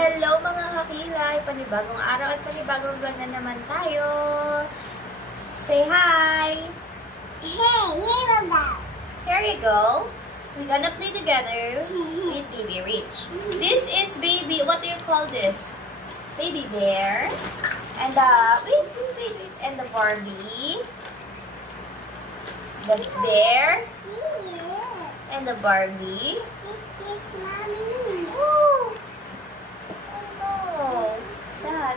Hello mga kakilay! Panibagong araw at panibagong vlog na naman tayo. Say hi! Hey, here we go. Here you go. We're gonna play together with Baby Rich. This is Baby, what do you call this? Baby Bear. And wait. And the Barbie. The bear. And the Barbie. This is mommy. Woo! Oh no! What's that?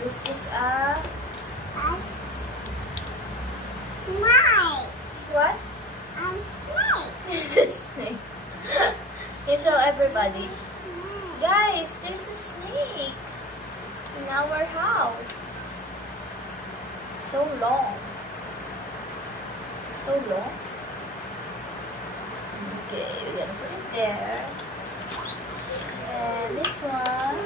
This is a... Snake. What? Snake. It's a snake. You show everybody. Guys, there's a snake in our house. So long. So long. Okay, we're gonna put it there. And this one.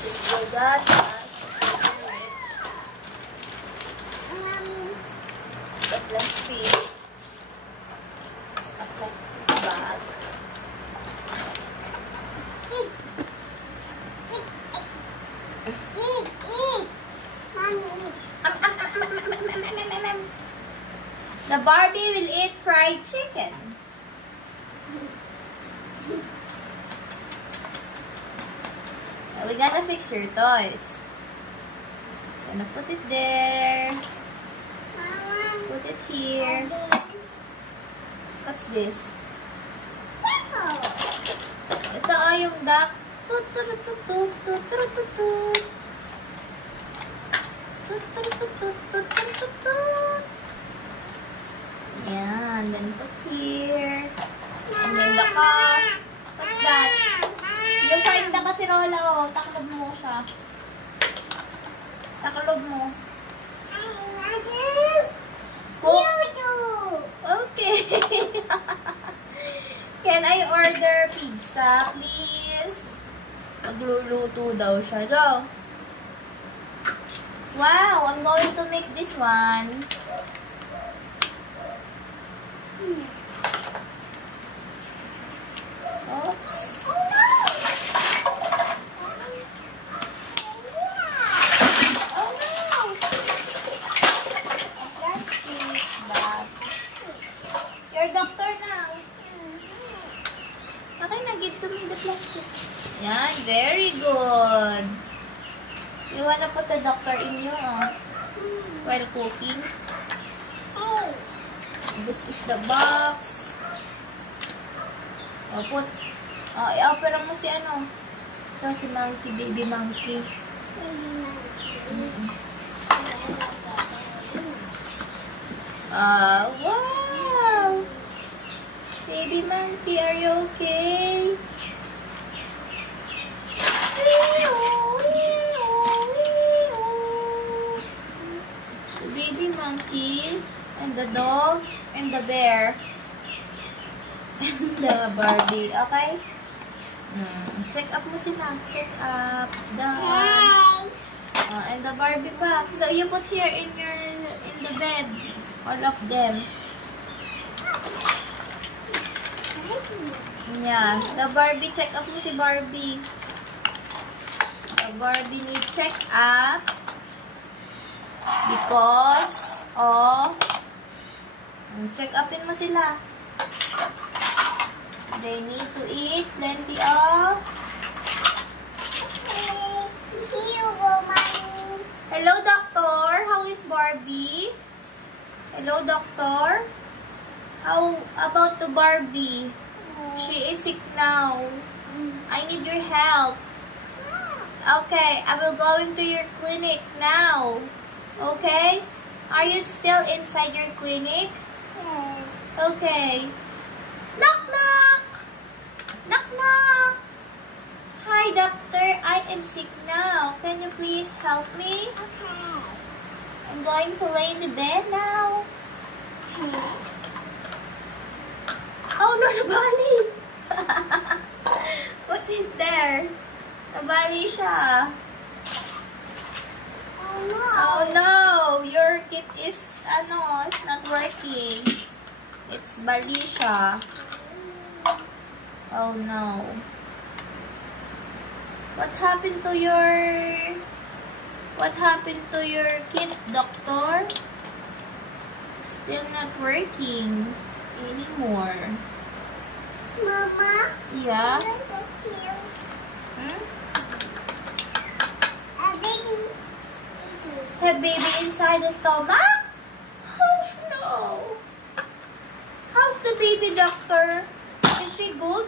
This will got us. The plastic. It's a plastic bag. The Barbie will eat fried chicken. Now we gotta fix your toys. Gonna put it there. Put it here. What's this? Ito ay yung duck. Tut, tut, tut, tut, tut, tut, tut, tut. Tut, tut, tut, tut, tut, tut, tut, tut. Yan. Then put here. And then the cup. What's that? Yung find the kasirola, oh. Taklob mo siya. Taklob mo. Okay. Can I order pizza, please? Magluluto daw siya. Go. Wow, I'm going to make this one. Oops. Oh no! A plastic bag. You're a doctor now. Okay na, give to me the plastic. Yan, very good. You wanna put the doctor in you, while cooking? This is the box. Put. I-opera mo si ano. Ito si Monkey, Baby Monkey. Wow! Baby Monkey, are you okay? The baby monkey, and the dog, and the bear, and the Barbie, okay? Check up mo sila. Check up. And the Barbie pa. So you put here in the bed. All of them. Yeah. The Barbie, check up mo si Barbie. The Barbie need check up because of check upin mo sila. They need to eat plenty of. Hello, doctor. How is Barbie? Hello, doctor. How about the Barbie? She is sick now. I need your help. Okay, I will go into your clinic now. Okay? Are you still inside your clinic? Okay. Knock, knock! Knock, knock! Hi, doctor. I am sick now. Can you please help me? Okay. I'm going to lay in the bed now. Oh no, nabali! Put it there. Nabali siya. Oh no, your kit is it's not working. It's bali siya. Oh no. What happened to your kit, doctor? Still not working anymore. Mama, Yeah? I want to kill Hmm? a baby. Have baby inside the stomach? Oh no. How's the baby, doctor? Is she good?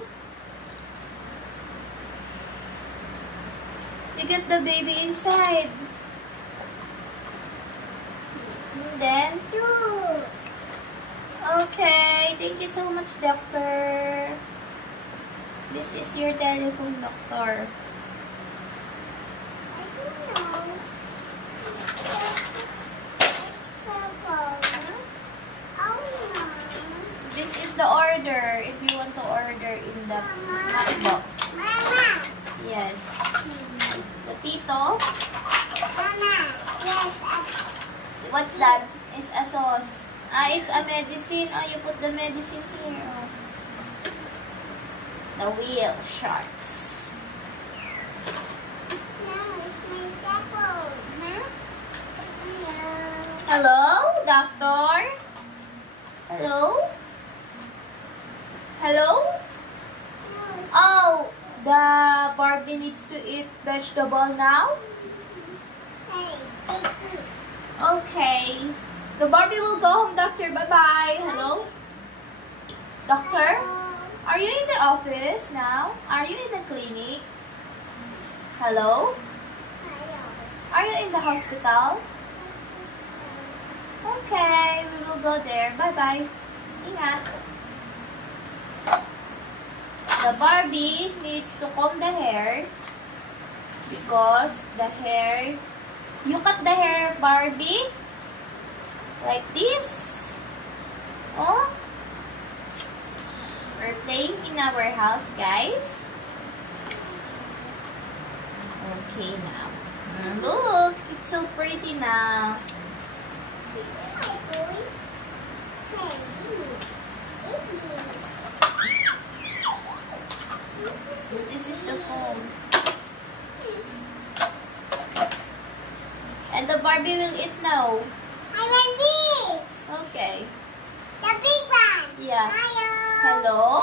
You get the baby inside. And then, Two. okay. Thank you so much, doctor. This is your telephone, doctor. I don't know. Circle. Oh no. This is the order if you want to order in the hotbox. Mama. Yes. The Tito. Mama. Yes. What's that? It's a sauce. It's a medicine. You put the medicine here. Oh. The whale sharks. No, it's my circle. Hello, doctor? Hello? Hello? Oh, the Barbie needs to eat vegetable now? Hey, take this. Okay. The Barbie will go home, doctor. Bye-bye. Hello? Doctor? Are you in the office now? Are you in the clinic? Hello? Are you in the hospital? Okay, we will go there. Bye-bye. Ingat. The Barbie needs to comb the hair because the hair... You cut the hair, Barbie? Like this. Oh. We're playing in our house, guys. Okay, now. Look, it's so pretty now. This is the foam. And the Barbie will eat now. I want this. Okay. The big one. Yeah. Hello.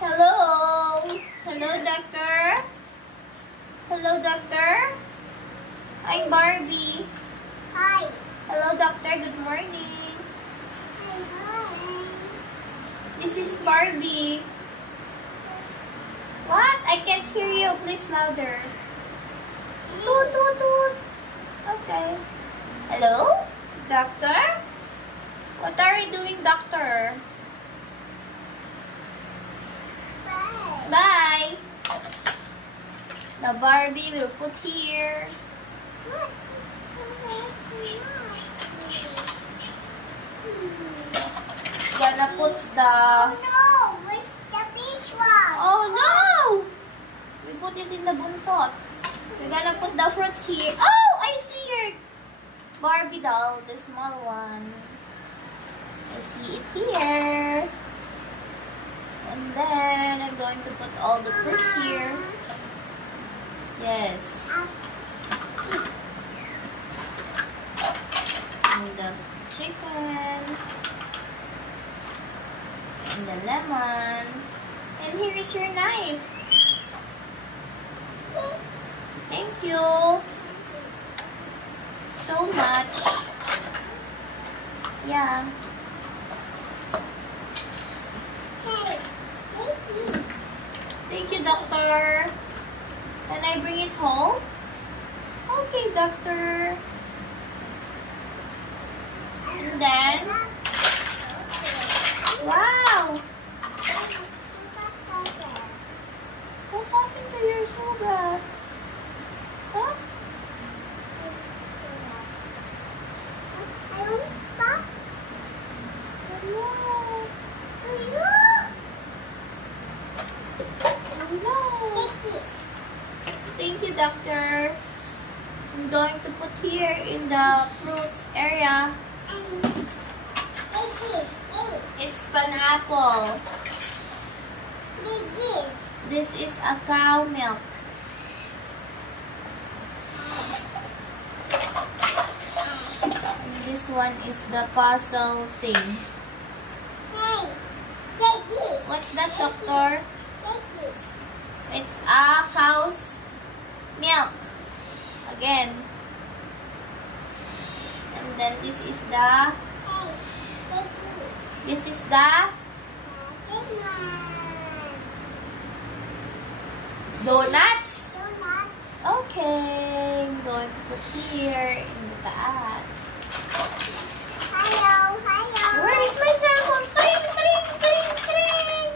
Hello? Hello? Hello, doctor? Hello, doctor? I'm Barbie. Hi. Hello, doctor. Good morning. Hi. This is Barbie. What? I can't hear you. Please louder. Toot, toot, toot. Okay. Hello? Doctor? What are you doing, doctor? Bye. Bye. The Barbie will put here. Look. Gonna put the... Oh no! Where's the beach one? Oh no! We put it in the buntot. We're gonna put the fruits here. Oh! I see your Barbie doll, the small one. I see it here. And then I'm going to put all the fruits here. Yes. And the chicken. And the lemon. And here is your knife. Thank you so much. Yeah. Hey, take this. Thank you, doctor. Can I bring it home? Okay, doctor. And then, wow! What happened to your sugar? Huh? No. Thank you, doctor. I'm going to put here in the fruits area. And take this. It's pineapple. Take this. This is a cow milk. And this one is the puzzle thing. Hey, take this. What's that, doctor? Take this. It's a cow's milk. Again. And then this is the... Hey, take this. This is the Take one. donuts. Donuts. Okay, I'm going to put here in the taas. Hello, hello. Where is my cell phone? Tring, tring, tring, tring.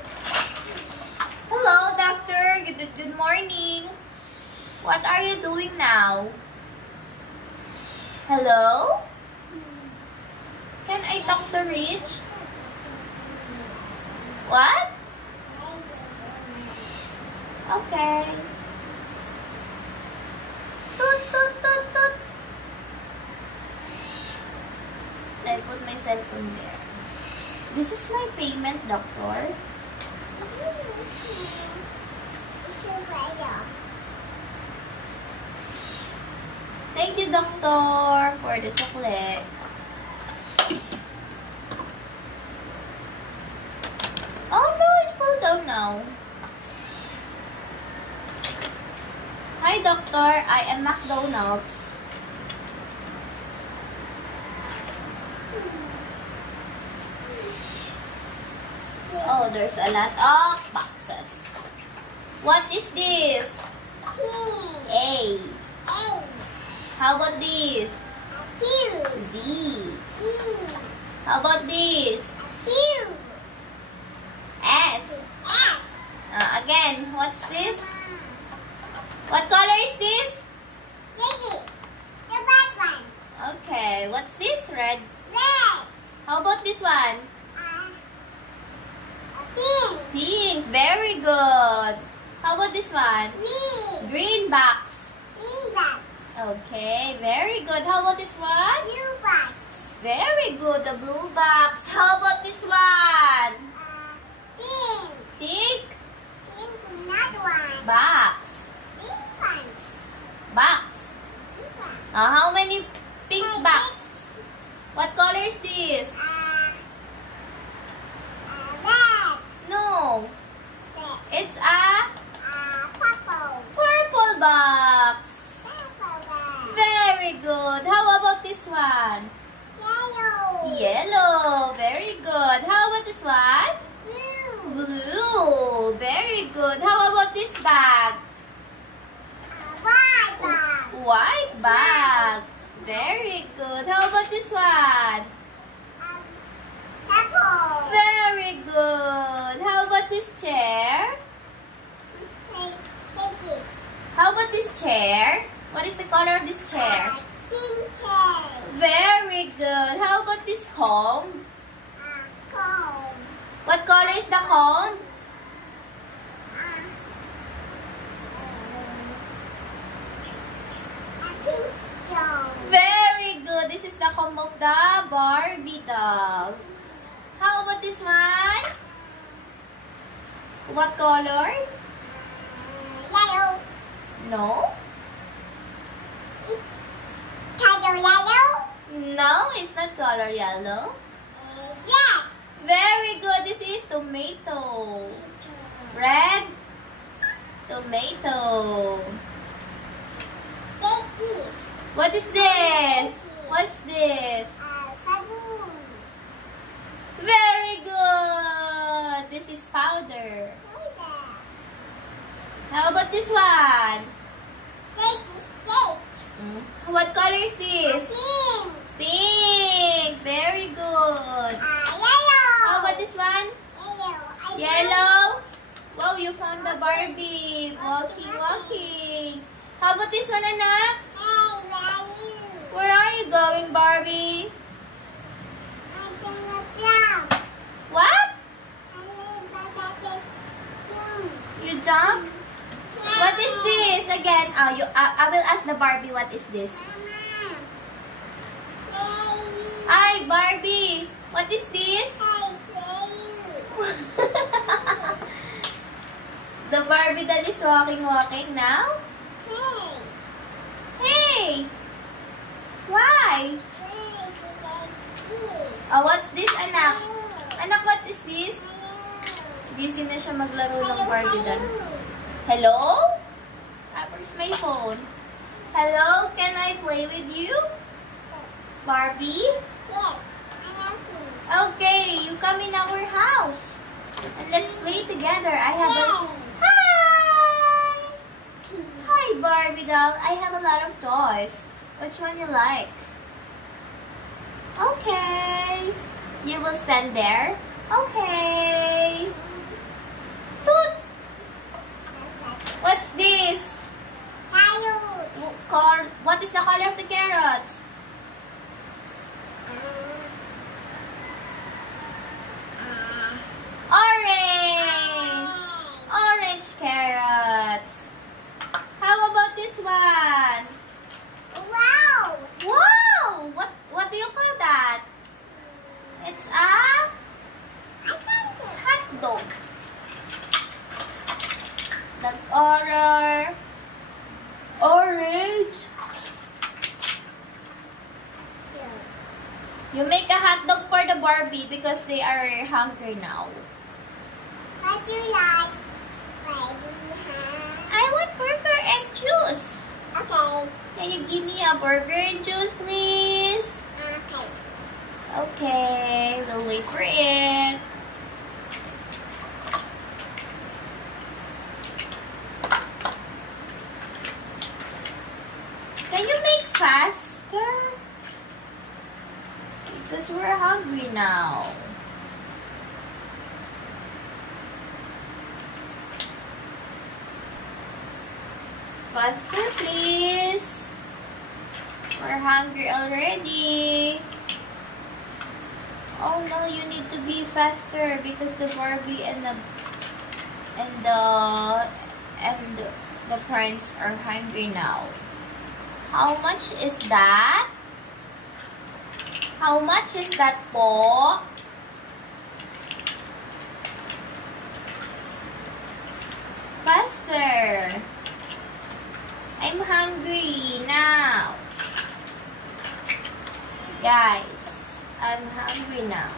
Hello, doctor. Good morning. What are you doing now? Hello? Can I talk to Rich? What? Okay. Toot, toot, toot, toot. I put my cell phone there. This is my payment, doctor. Thank you, doctor, for the chocolate. Oh no, it fell down now. Hi, doctor. I am McDonald's. Oh, there's a lot of boxes. What is this? A. How about this? Z. How about this? S. Again, what's this? What color is this? Okay, what's this? Red. How about this one? Pink. Very good. How about this one? Green box. Okay, very good. How about this one? Very good. The blue box. How about this one? Pink box. Box. How many pink box? What color is this? No. It's a purple box. Very good. How about this one? Yellow. Very good. How about this one? Blue. Very good. How about this bag? White bag. Very good. How about this one? Very good. How about this chair? How about this chair? What is the color of this chair? Very good. How about this comb? What color is the comb? Very good. This is the comb of the Barbie doll. How about this one? What color? No? No, it's not color yellow. Very good. This is tomato. Red tomato. What is this? What's this? Very good. This is powder. How about this one? What color is this? Pink. Very good. How about this one? Yellow. Wow, you found the Barbie. Walking. How about this one, anak? Where are you going, Barbie? What? You jump? What is this? Again, I will ask the Barbie, what is this? Hi, Barbie. What is this? The Barbie doll is walking now? Hey! Why? Oh, what's this, anak? Anak, what is this? Busy na siya maglaro ng Barbie doll. Hello? Where's my phone? Hello? Can I play with you? Barbie? Yes. Okay, you come in our house. And let's play together. I have a... Hi! Hi, Barbie doll. I have a lot of toys. Which one you like? Okay. You will stand there? Okay. Toot! What's this? What is the color of the carrots? Orange! Orange carrots. How about this one? Wow! Wow! What do you call that? It's a hot dog. Nag-order. Orange. You make a hot dog for the Barbie because they are hungry now. What do you like? Baby, I want burger and juice. Okay. Can you give me a burger and juice, please? Okay. Okay, we'll wait for it. Can you make faster? Because we're hungry now. Faster, please. We're hungry already. Oh no, you need to be faster because the Barbie and the parents are hungry now. How much is that? How much is that po? Faster. I'm hungry now. Guys, I'm hungry now.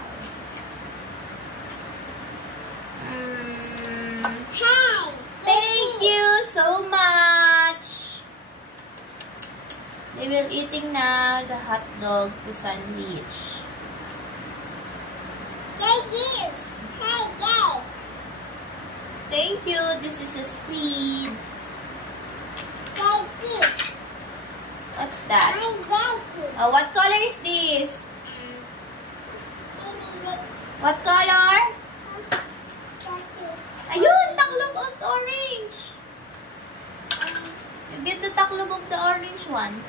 Hey! Thank you so much. They will eating now the hot dog, the sandwich. Take this. Hey, Dad. Thank you. This is a sweet. Take this. What's that? I like this. Oh, what color is this? Maybe this. What color? Thank you. Ayun, taklob of the orange. You get the taklob of the orange one.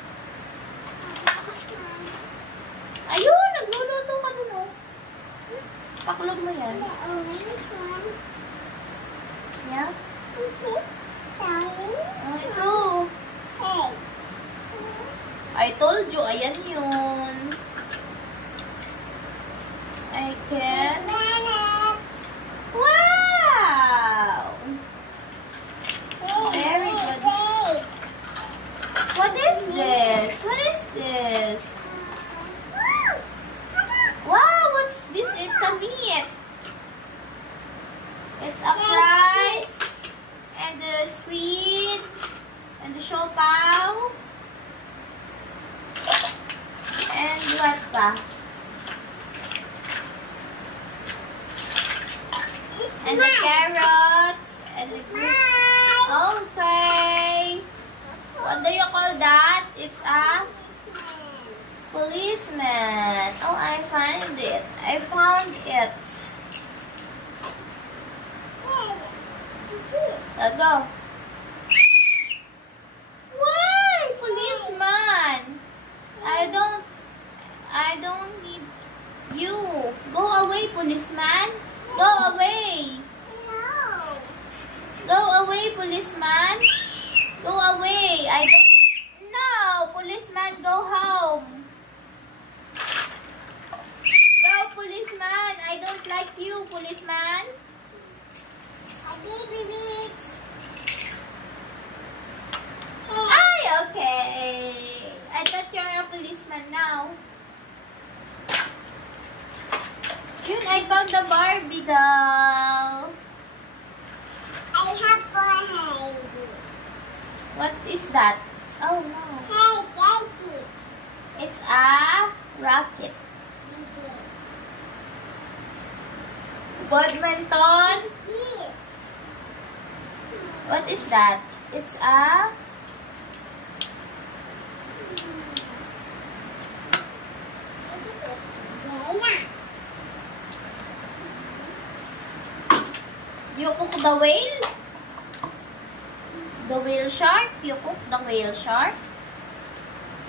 Ayun, nagluluto ka dun, oh. Taklob mo yan. The orange one. Yeah? Okay. Sorry. Oh, ito. Hey. I told you, ayan yun. I can. Planet. Wow! Very good. What is this? What is this? Wow, what's this? It's a meat. It's a fries and the sweet and the siopaw and what pa? And the carrots and the okay. What do you call that? It's a policeman. Oh, I found it. I found it. Let's go. Why, policeman? I don't need you. Go away, policeman. Go away. No. Go away, policeman. I don't... No! Policeman, go home! Go, policeman! I don't like you, policeman! Ay, okay! I thought you're a policeman now. Yun, I found the Barbie doll. I have for Heidi. What is that? Oh no. Hey, take it. It's a rocket. Badminton. Yes. What is that? It's a... You cook the whale? The whale shark? You cook the whale shark?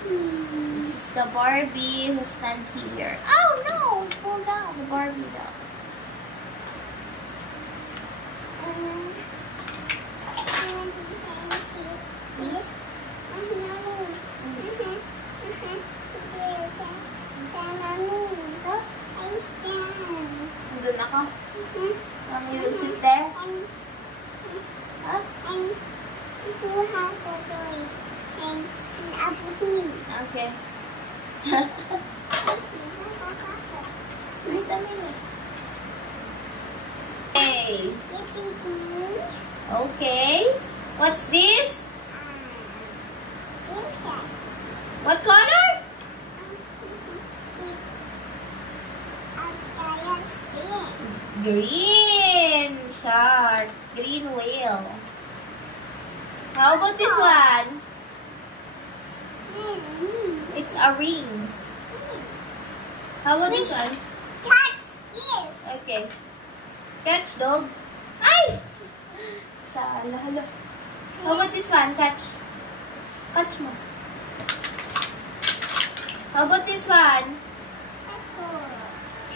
This is the Barbie who stand here. Oh no! Fall down. The Barbie doll. Nandun ako. You will sit there. Huh? Okay. Wait a minute. Hey. Okay. What's this? What color? Green shark. Green whale. How about this one? It's a ring. How about this one? Catch this. Okay. Catch, dog. Ay! Sala, hala. How about this one? Catch. Catch mo. How about this one?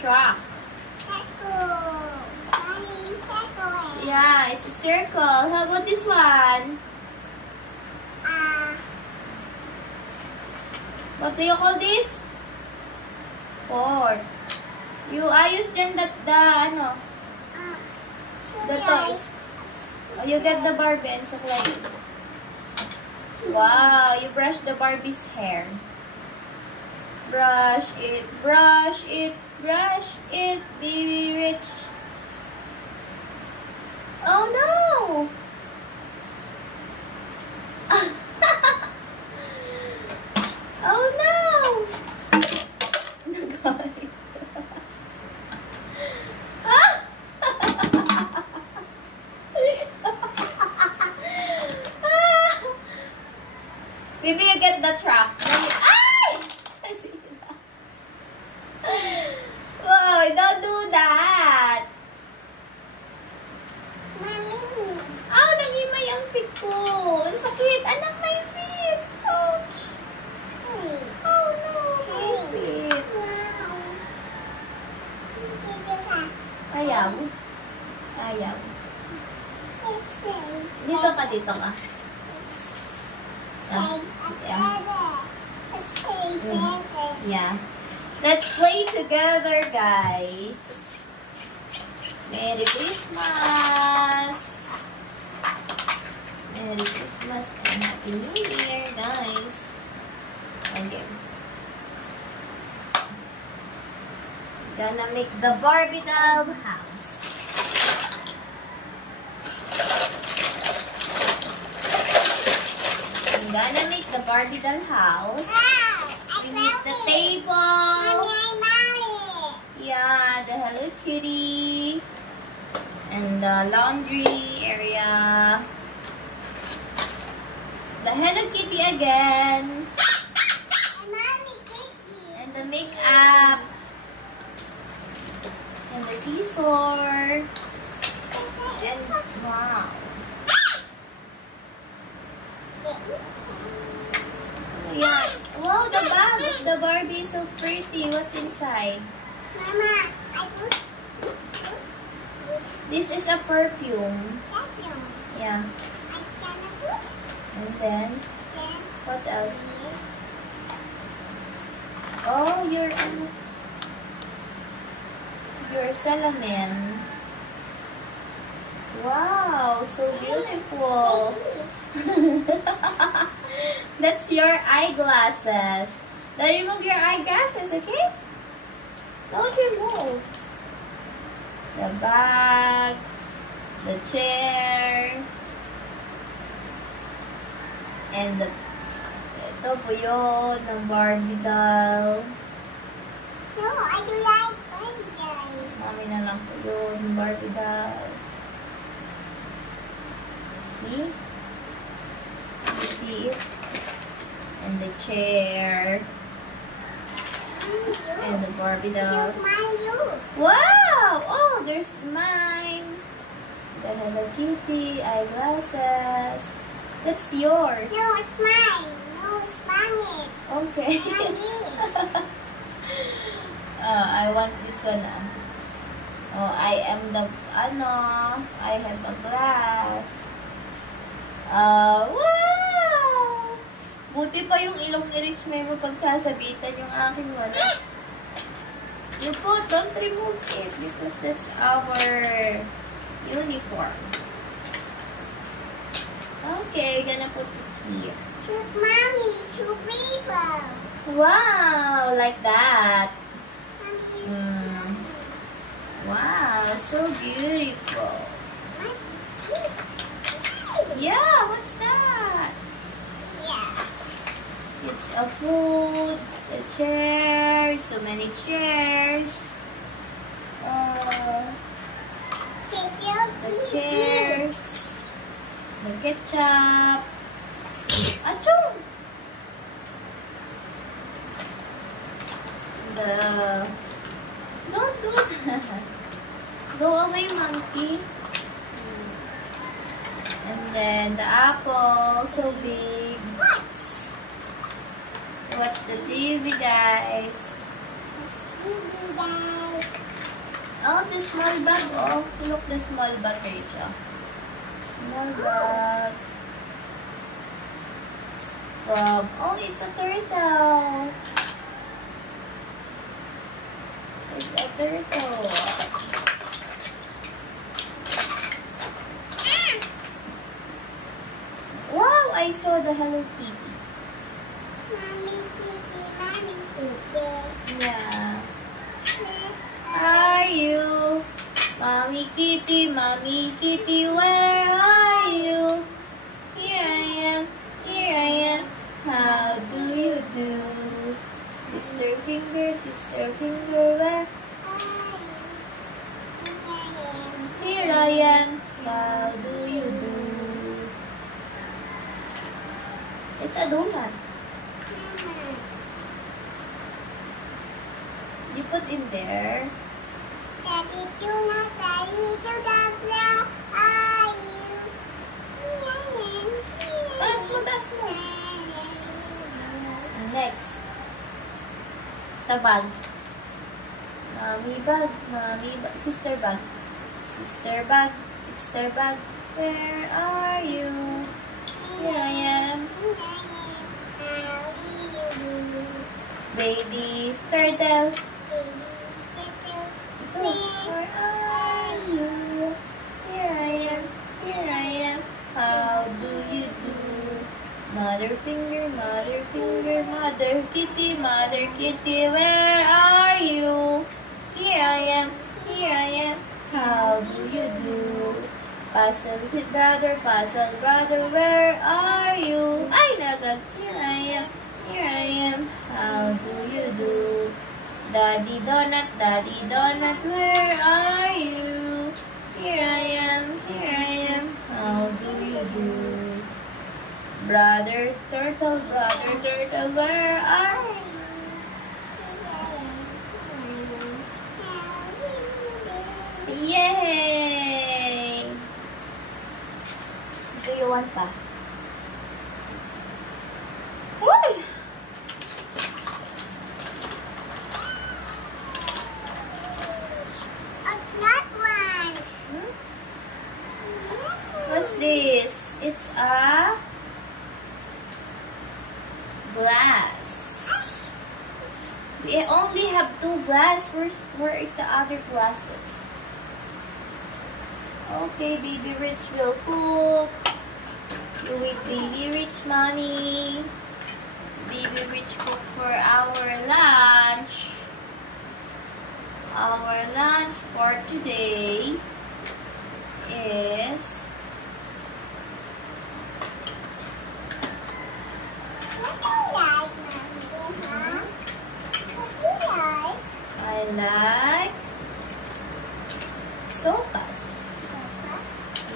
Truck. Yeah, it's a circle. How about this one? What do you call this? Fork. You ayos dyan the toys. Oh, you get the Barbie and supply. Wow, you brush the Barbie's hair. Brush it, brush it, brush it, baby rich. Oh no! Oh no! Nagalit. Maybe you get the truck. Ay! Whoa, don't do that. Mommy. Oh, nangimay ang feet ko. Ang sakit. Anak, may feet. Ouch. Oh no, my feet. Ayaw. Ayaw. Dito ka, dito ka. Yeah. Let's play together, guys. Merry Christmas. Merry Christmas and Happy New Year, guys. Okay. Gonna make the Barbie doll house. I'm gonna make the Barbie doll house. We need the table. Yeah, the Hello Kitty. And the laundry area. The Hello Kitty again. And the makeup. And the scissor. And wow. Yeah. Wow, the bag of the Barbie is so pretty. What's inside? Mama, I put This is a perfume. perfume. Yeah. I gonna put And then, the What else? Oh, your salamin. Wow, so beautiful. That's your eyeglasses. Now remove your eyeglasses, okay? Don't remove. The bag, the chair, and ito po yun, ng Barbie doll. No, I do like Barbie doll. Mami na lang po yun, Barbie doll. See? You see it? And the chair. And the Barbie doll. Look, Mario. Wow! Oh, there's mine. The Hello Kitty, eyeglasses. That's yours. No, it's mine. No, it's mine. Okay. I want this. I want this one. Oh, I am the, I have a glass. Wow! Buti pa yung ilong ni Rich may mapagsasabitan yung aking wala. You put, don't remove it because that's our uniform. Okay, gonna put it here. Look, Mommy, two people. Wow, like that. Mommy. Wow, so beautiful. Yeah, what's that? Yeah. It's a food, a chair, so many chairs. The chairs, the ketchup. Achoo! Don't do that. Go away, monkey. And then the apple, so big. Watch the TV, guys. TV guys. Oh, the small bag. Oh, look, the small bag, Rachel. Small bag. It's from, oh, it's a turtle. It's a turtle. Wow, I saw the Hello Kitty. Mommy, Kitty, Mommy, Kitty. Yeah. Are you? Mommy Kitty, where are you? Here I am, how do you do? Sister finger, where? Here I am, how do you do? It's a donut. You put in there. Daddy, do not, where are you? Taas mo. Next. The bag. Mommy bag. Sister bag. Sister bag. Where are you? Here I am. Baby turtle. Where are you? Here I am. How do you do? Mother finger, mother kitty, where are you? Here I am. How do you do? Puzzle brother, where are you? Ay, nagag. Here I am. How do you do? Daddy donut, where are you? Here I am. How do you do? Brother turtle, where are you? Yay! Do you want pa? Uy! What's this? It's a glass. We only have 2 glass. Where is the other glasses? Okay, Baby Rich will cook. You with Baby Rich, Mommy. Baby Rich cook for our lunch. Our lunch for today is What do you like, Mommy? Huh? What do you like? I like sopas.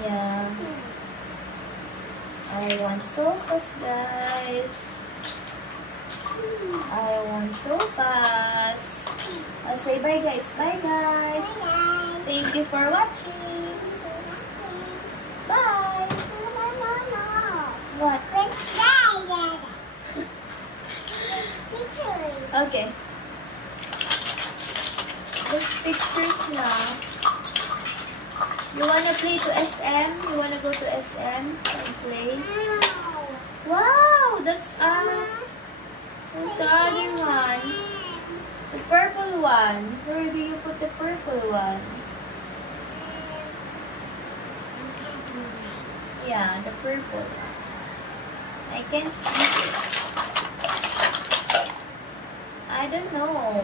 Yeah, I want sopas, guys. I want sopas. I'll say bye, guys. Bye, guys. Bye. Thank you for watching. Bye. No. What? Let's try that. Let's pictures. Okay. Those pictures now. You wanna play to SM? You wanna go to SM and play? Wow, that's the other one. The purple one. Where do you put the purple one? Yeah, the purple one. I can't see it. I don't know.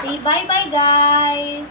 Say bye-bye, guys.